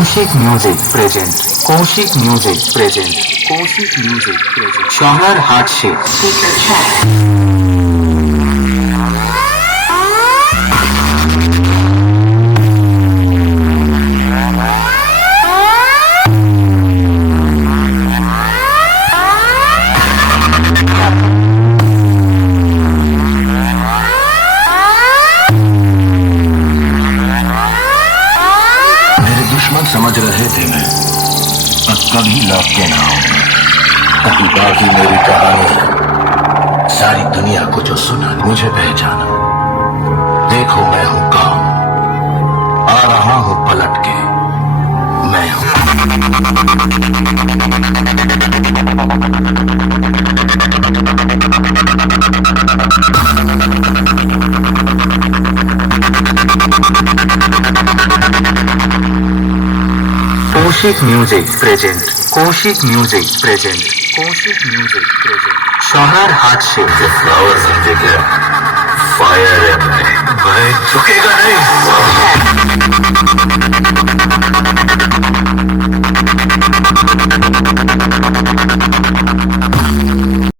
Kaushik music present Kaushik music present Kaushik music present शहर हाट शेख दुश्मन समझ रहे थे मैं अब कभी लौट के ना आऊंगा। अभी बाकी मेरी कहानी सारी दुनिया को जो सुना मुझे पहचाना। देखो मैं हूं कौन, आ रहा हूं पलट के, मैं Kaushik music present Kaushik music present Kaushik music present शहर हाट शेख फ्लावर समझे क्या? फायर है मैं झुकेगा नहीं।